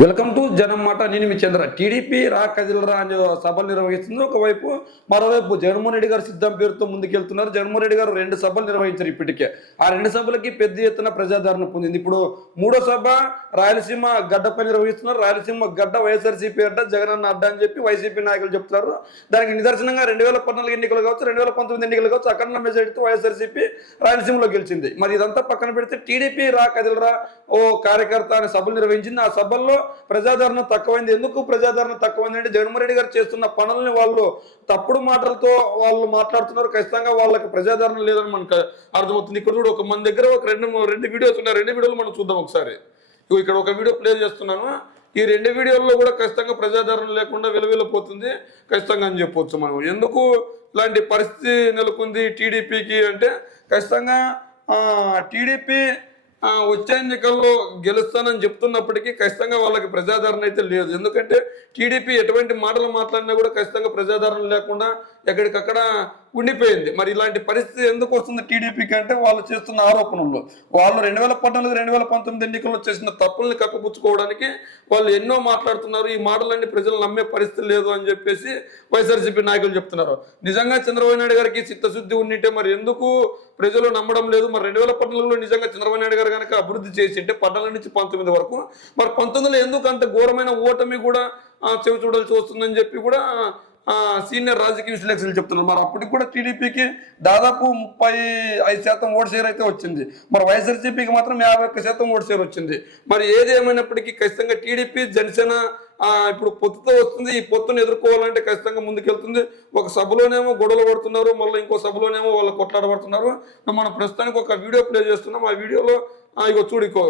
Welcome to జనం మాట. నేను మీ చంద్ర. టీడీపీ రా కదిలరా అనే సభలు నిర్వహిస్తుంది ఒకవైపు, మరోవైపు జగన్మోహన్ రెడ్డి గారు సిద్ధం పేరుతో ముందుకెళ్తున్నారు. జగన్మోహన్ రెడ్డి గారు 2 సభలు నిర్వహించారు ఇప్పటికే. ఆ 2 సభలకి పెద్ద ఎత్తున ప్రజాదరణ పొందింది. ఇప్పుడు 3వ సభ రాయలసీమ గడ్డపై నిర్వహిస్తున్నారు. రాయలసీమ గడ్డ వైఎస్ఆర్సీపీ అడ్డ, జగనన్న అడ్డ అని చెప్పి వైసీపీ నాయకులు చెప్తున్నారు. దానికి నిదర్శనంగా 2014 ఎన్నికలు కావచ్చు, 2019 ఎన్నికలు కావచ్చు, అఖండ మెజారిటీతో వైఎస్ఆర్సీపీ రాయలసీమలో గెలిచింది. మరి ఇదంతా పక్కన పెడితే టీడీపీ రా కదిలరా ఓ కార్యకర్త అనే సభలు నిర్వహించింది. ఆ సభల్లో ప్రజాదరణ తక్కువైంది. ఎందుకు ప్రజాదరణ తక్కువైంది అంటే జగన్మోహన్ రెడ్డి గారు చేస్తున్న పనులని వాళ్ళు తప్పుడు మాటలతో వాళ్ళు మాట్లాడుతున్నారు. ఖచ్చితంగా వాళ్ళకి ప్రజాదరణ లేదని మనకు అర్థమవుతుంది. ఇక్కడ కూడా ఒక మన దగ్గర ఒక రెండు వీడియోస్ ఉన్నాయి. 2 వీడియోలు మనం చూద్దాం ఒకసారి. ఇక్కడ ఒక వీడియో ప్లే చేస్తున్నాను. ఈ 2 వీడియోల్లో కూడా ఖచ్చితంగా ప్రజాదరణ లేకుండా వెలువెళ్ళిపోతుంది ఖచ్చితంగా అని చెప్పొచ్చు మనం. ఎందుకు ఇలాంటి పరిస్థితి నెలకొంది టీడీపీకి అంటే ఖచ్చితంగా టీడీపీ వచ్చే ఎన్నికల్లో గెలుస్తానని చెప్తున్నప్పటికీ ఖచ్చితంగా వాళ్ళకి ప్రజాదరణ అయితే లేదు. ఎందుకంటే టీడీపీ ఎటువంటి మాటలు మాట్లాడినా కూడా ఖచ్చితంగా ప్రజాదరణ లేకుండా ఎక్కడికక్కడ ఉండిపోయింది. మరి ఇలాంటి పరిస్థితి ఎందుకు వస్తుంది టీడీపీకి అంటే వాళ్ళు చేస్తున్న ఆరోపణలు. వాళ్ళు 2014, 2019 ఎన్నికల్లో చేసిన తప్పుల్ని కప్పిపుచ్చుకోవడానికి వాళ్ళు ఎన్నో మాట్లాడుతున్నారు. ఈ మాటలన్నీ ప్రజలు నమ్మే పరిస్థితి లేదు అని చెప్పేసి వైఎస్ఆర్సీపీ నాయకులు చెప్తున్నారు. నిజంగా చంద్రబాబు నాయుడు గారికి చిత్తశుద్ధి ఉండింటే మరి ఎందుకు ప్రజలు నమ్మడం లేదు? మరి 2014లో నిజంగా చంద్రబాబు నాయుడు గారు కనుక అభివృద్ధి చేసి అంటే 14 నుంచి 19 వరకు, మరి 19లో ఎందుకు అంత ఘోరమైన ఓటమి కూడా చెవి చూడాల్సి వస్తుందని చెప్పి కూడా సీనియర్ రాజకీయ విశ్లేషకులు చెప్తున్నారు. మరి అప్పటికి కూడా టీడీపీకి దాదాపు 35% ఓటు షేర్ అయితే వచ్చింది. మరి వైఎస్ఆర్సీపీకి మాత్రం 51% ఓటు షేర్ వచ్చింది. మరి ఏది ఏమైనప్పటికీ ఖచ్చితంగా టీడీపీ జనసేన ఇప్పుడు పొత్తుతో వస్తుంది. ఈ పొత్తును ఎదుర్కోవాలంటే ఖచ్చితంగా ముందుకెళ్తుంది. ఒక సభలోనేమో గొడవలు పడుతున్నారు, మళ్ళీ ఇంకో సభలోనేమో వాళ్ళు కొట్లాడబడుతున్నారు. మనం ప్రస్తుతానికి ఒక వీడియో ప్లే చేస్తున్నాం. ఆ వీడియోలో ఇగో చూడికో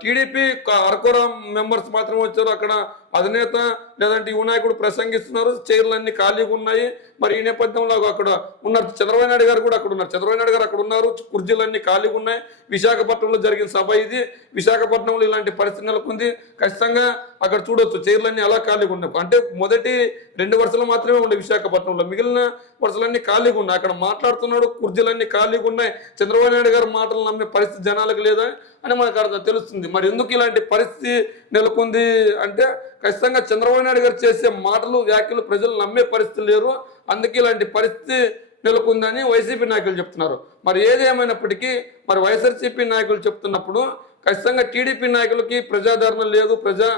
టీడీపీ అరకొర మెంబర్స్ మాత్రమే వచ్చారు. అక్కడ అధినేత లేదంటే యువ నాయకుడు ప్రసంగిస్తున్నారు. చైర్లన్నీ ఖాళీగా ఉన్నాయి. మరి ఈ నేపథ్యంలో అక్కడ ఉన్నారు చంద్రబాబు నాయుడు గారు కూడా అక్కడ ఉన్నారు. చంద్రబాబు నాయుడు గారు అక్కడ ఉన్నారు. కుర్చీలన్నీ ఖాళీగా ఉన్నాయి. విశాఖపట్నంలో జరిగిన సభ ఇది. విశాఖపట్నంలో ఇలాంటి పరిస్థితి నెలకొంది. ఖచ్చితంగా అక్కడ చూడొచ్చు చైర్లన్నీ అలా ఖాళీగా ఉన్నాయి. అంటే మొదటి 2 వరుసలు మాత్రమే ఉన్నాయి విశాఖపట్నంలో, మిగిలిన వరుసలన్నీ ఖాళీగా ఉన్నాయి. అక్కడ మాట్లాడుతున్నాడు, కుర్చీలన్నీ ఖాళీగా ఉన్నాయి. చంద్రబాబు నాయుడు గారు మాటలు నమ్మే పరిస్థితి జనాలకు లేదా అని మనకు అర్థం తెలుస్తుంది. మరి ఎందుకు ఇలాంటి పరిస్థితి నెలకొంది అంటే ఖచ్చితంగా చంద్రబాబు నాయుడు గారు చేసే మాటలు వ్యాఖ్యలు ప్రజలు నమ్మే పరిస్థితి లేరు. అందుకే ఇలాంటి పరిస్థితి నెలకొందని వైసీపీ నాయకులు చెప్తున్నారు. మరి ఏది ఏమైనప్పటికీ మరి వైఎస్ఆర్సీపీ నాయకులు చెప్తున్నప్పుడు ఖచ్చితంగా టీడీపీ నాయకులకి ప్రజాదరణ లేదు, ప్రజా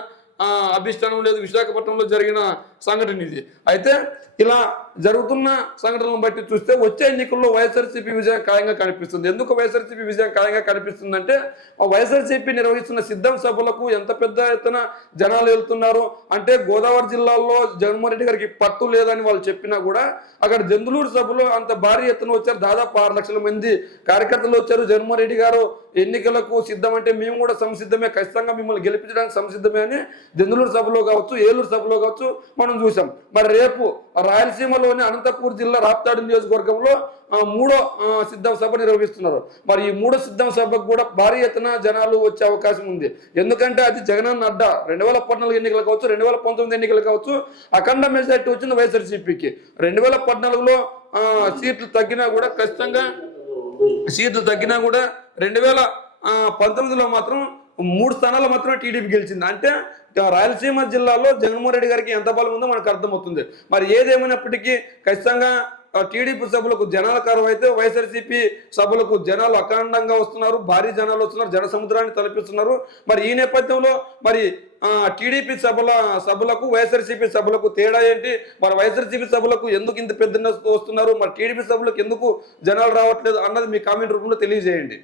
అభిష్టానం లేదు. విశాఖపట్నంలో జరిగిన సంఘటన ఇది. అయితే ఇలా జరుగుతున్న సంఘటనలను బట్టి చూస్తే వచ్చే ఎన్నికల్లో వైఎస్ఆర్సీపీ విజయం ఖాయంగా కనిపిస్తుంది. ఎందుకు వైఎస్ఆర్సీపీ విజయం ఖాయంగా కనిపిస్తుందంటే వైఎస్ఆర్సీపీ నిర్వహిస్తున్న సిద్ధం సభలకు ఎంత పెద్ద ఎత్తున జనాలు వెళ్తున్నారు అంటే గోదావరి జిల్లాలో జగన్మోహన్ రెడ్డి గారికి పట్టు లేదని వాళ్ళు చెప్పినా కూడా అక్కడ జందులూరు సభలో అంత భారీ ఎత్తున వచ్చారు. దాదాపు 6 లక్షల మంది కార్యకర్తలు వచ్చారు. జగన్మోహన్ రెడ్డి గారు ఎన్నికలకు సిద్ధం అంటే మేము కూడా సంసిద్ధమే, ఖచ్చితంగా మిమ్మల్ని గెలిపించడానికి సంసిద్ధమే అని జందులూరు సభలో కావచ్చు, ఏలూరు సభలో కావచ్చు మనం చూసాం. మరి రేపు రాయలసీమలోని అనంతపూర్ జిల్లా రాప్తాడు నియోజకవర్గంలో 3వ సిద్ధం సభ నిర్వహిస్తున్నారు. మరి ఈ 3వ సిద్ధం సభకు కూడా భారీ ఎత్తున జనాలు వచ్చే అవకాశం ఉంది. ఎందుకంటే అది జగనన్న అడ్డ. 2014 ఎన్నికలు కావచ్చు, 2019 ఎన్నికలు కావచ్చు, అఖండ మెజారిటీ వచ్చింది వైఎస్ఆర్సీపీకి. 2014లో సీట్లు తగ్గినా కూడా ఖచ్చితంగా 2019లో మాత్రం 3 స్థానాలు మాత్రమే టీడీపీ గెలిచింది. అంటే రాయలసీమ జిల్లాలో జగన్మోహన్ రెడ్డి గారికి ఎంత బలం ఉందో మనకు అర్థమవుతుంది. మరి ఏదేమైనప్పటికీ ఖచ్చితంగా టీడీపీ సభలకు జనాల కరువు అయితే వైఎస్ఆర్సీపీ సభలకు జనాలు అఖండంగా వస్తున్నారు. భారీ జనాలు వస్తున్నారు, జన సముద్రాన్ని తలపిస్తున్నారు. మరి ఈ నేపథ్యంలో మరి టీడీపీ సభలకు వైఎస్ఆర్సీపీ సభలకు తేడా ఏంటి? మరి వైఎస్ఆర్సీపీ సభలకు ఎందుకు ఇంత పెద్ద వస్తున్నారు, మరి టీడీపీ సభలకు ఎందుకు జనాలు రావట్లేదు అన్నది మీ కామెంట్ రూపంలో తెలియజేయండి.